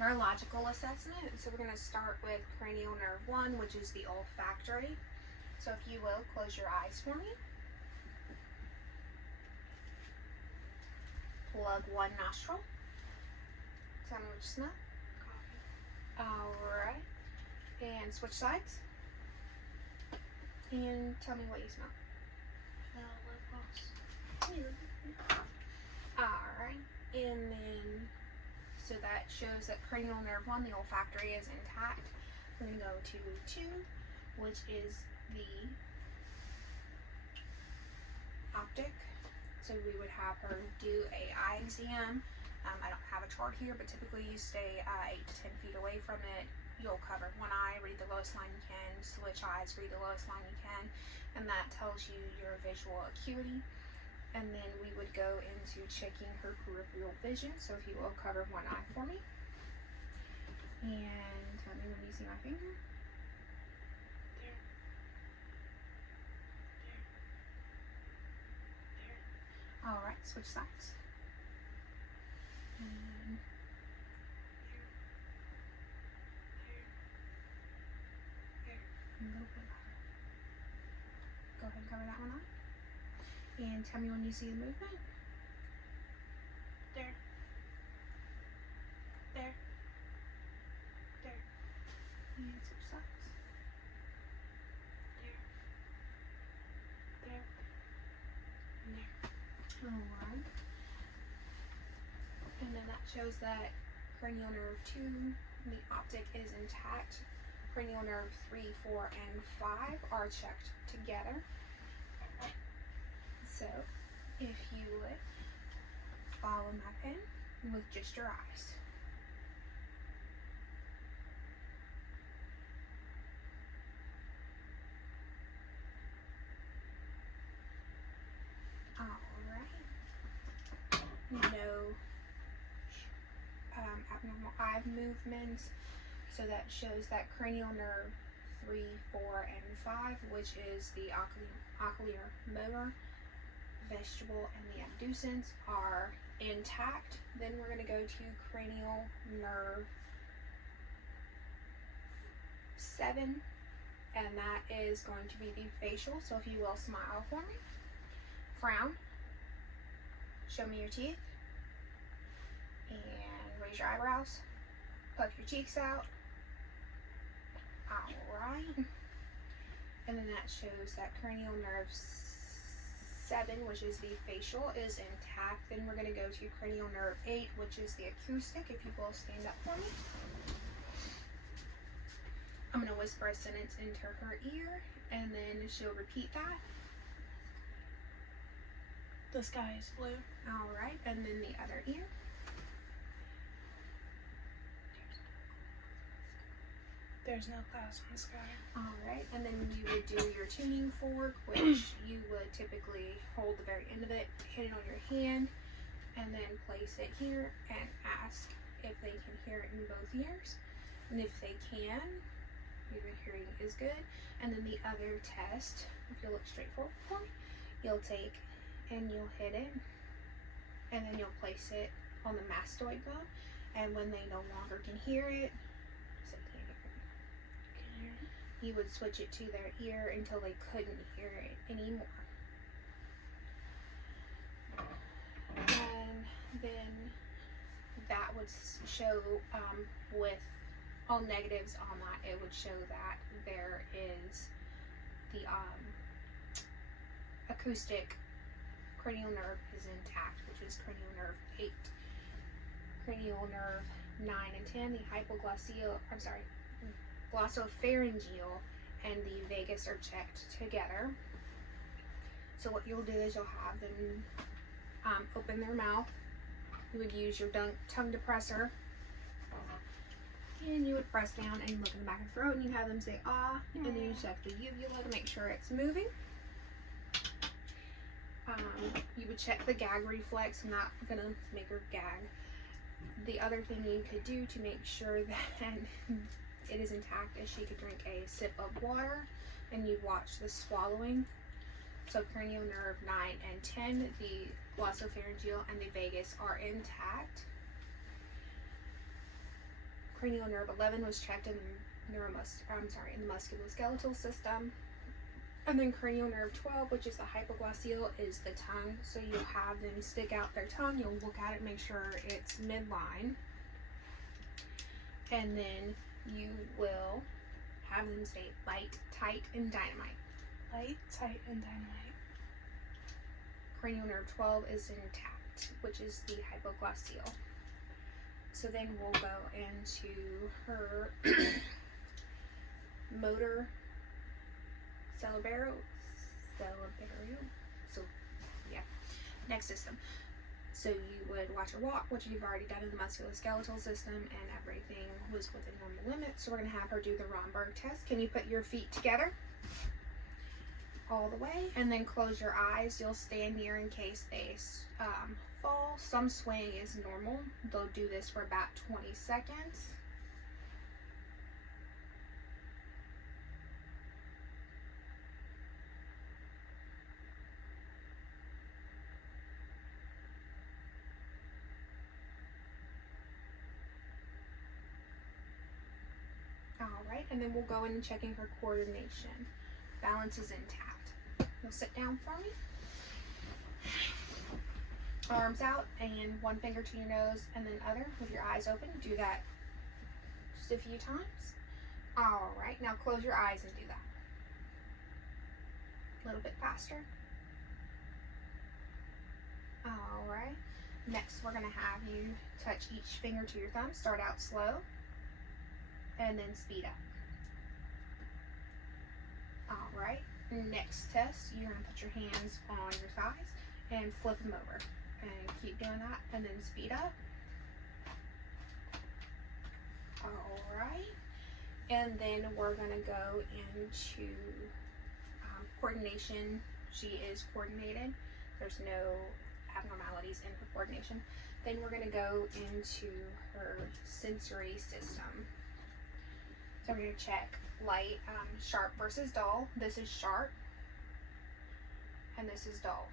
Neurological assessment. So we're going to start with cranial nerve 1, which is the olfactory. So if you will, close your eyes for me. Plug one nostril. Tell me what you smell. Coffee. Alright. And switch sides. And tell me what you smell. Lip gloss. Alright. And then, so that shows that cranial nerve 1, the olfactory, is intact. We're going to go to 2, which is the optic. So we would have her do a eye exam. I don't have a chart here, but typically you stay 8 to 10 feet away from it. You'll cover one eye, read the lowest line you can, switch eyes, read the lowest line you can, and that tells you your visual acuity. And then we would go into checking her peripheral vision. So if you will, cover one eye for me. And tell me when you see my finger. There. Alright, switch sides. And a little bit louder. Go ahead and cover that one eye. And tell me when you see the movement. There. There. There. And switch sides. There. There. And there. Alright. And then that shows that cranial nerve 2, the optic, is intact. Cranial nerve 3, 4, and 5 are checked together. So, if you would follow my pen with just your eyes. Alright. No abnormal eye movements. So that shows that cranial nerve 3, 4, and 5, which is the ocular motor, vestibular, and the abducens, are intact. Then we're going to go to cranial nerve 7, and that is going to be the facial. So if you will, smile for me. Frown. Show me your teeth. And raise your eyebrows. Puff your cheeks out. Alright. And then that shows that cranial nerve 7, which is the facial, is intact. Then we're going to go to cranial nerve 8, which is the acoustic. If you will, stand up for me. I'm going to whisper a sentence into her ear, and then she'll repeat that. The sky is blue. Alright, and then the other ear. There's no clouds in the sky. Alright, and then you would do your tuning fork, which you would typically hold the very end of it, hit it on your hand, and then place it here and ask if they can hear it in both ears. And if they can, your hearing is good. And then the other test, if you look straight forward for me, you'll take and you'll hit it, and then you'll place it on the mastoid bone, and when they no longer can hear it, you would switch it to their ear until they couldn't hear it anymore. And then that would show, with all negatives on that, it would show that there is the acoustic cranial nerve is intact, which is cranial nerve 8. Cranial nerve 9 and 10, the glossopharyngeal and the vagus are checked together. So what you'll do is you'll have them open their mouth. You would use your tongue depressor, and you would press down and look in the back of the throat, and you have them say ah, and then you check the uvula to make sure it's moving. You would check the gag reflex. I'm not gonna make her gag. The other thing you could do to make sure that it is intact is she could drink a sip of water, and you'd watch the swallowing. So cranial nerve 9 and 10, the glossopharyngeal and the vagus are intact. Cranial nerve 11 was checked in the in the musculoskeletal system. And then cranial nerve 12, which is the hypoglossal, is the tongue. So you'll have them stick out their tongue. You'll look at it, make sure it's midline. And then you will have them say light, tight, and dynamite. Light, tight, and dynamite. Cranial nerve 12 is intact, which is the hypoglossal. So then we'll go into her motor cerebral. So yeah, next system. So you would watch her walk, which you've already done in the musculoskeletal system, and everything was within normal limits. So we're gonna have her do the Romberg test. Can you put your feet together all the way, and then close your eyes? You'll stand here in case they fall. Some swaying is normal. They'll do this for about 20 seconds. Alright, and then we'll go in and checking her coordination. Balance is intact. You'll sit down for me. Arms out and one finger to your nose and then other with your eyes open. Do that just a few times. Alright, now close your eyes and do that. A little bit faster. Alright, next we're going to have you touch each finger to your thumb. Start out slow and then speed up. Alright, next test, you're going to put your hands on your thighs and flip them over. And keep doing that and then speed up. Alright, and then we're going to go into coordination. She is coordinated. There's no abnormalities in her coordination. Then we're going to go into her sensory system. So we're going to check light, sharp versus dull. This is sharp, and this is dull.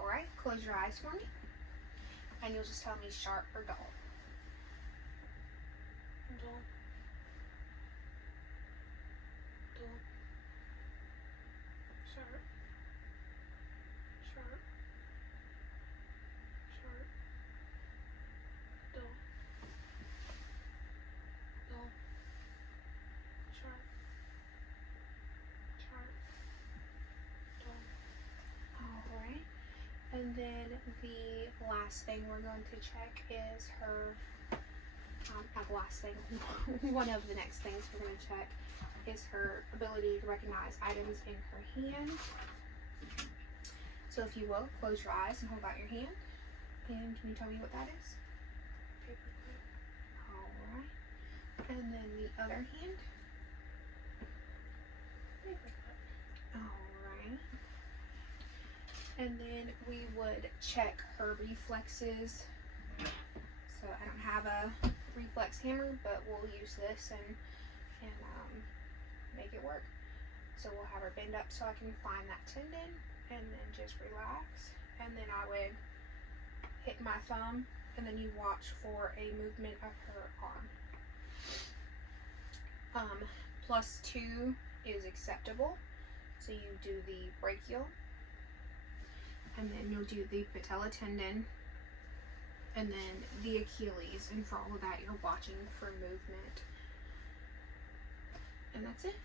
Alright, close your eyes for me, and you'll just tell me sharp or dull. Dull. Dull. Sharp. Sharp. Sharp. Dull. Dull. Sharp. Sharp. Dull. Alright, and then the last thing we're going to check is her, not the last thing, one of the next things we're going to check is her ability to recognize items in her hand. So if you will, close your eyes and hold out your hand. And can you tell me what that is? Paperclip. Alright. And then the other hand. Paperclip. Alright. And then we would check her reflexes. So I don't have a reflex hammer, but we'll use this and make it work. So we'll have her bend up so I can find that tendon and then just relax. And then I would hit my thumb and then you watch for a movement of her arm. +2 is acceptable. So you do the brachial and then you'll do the patella tendon and then the Achilles, and for all of that you're watching for movement. And that's it.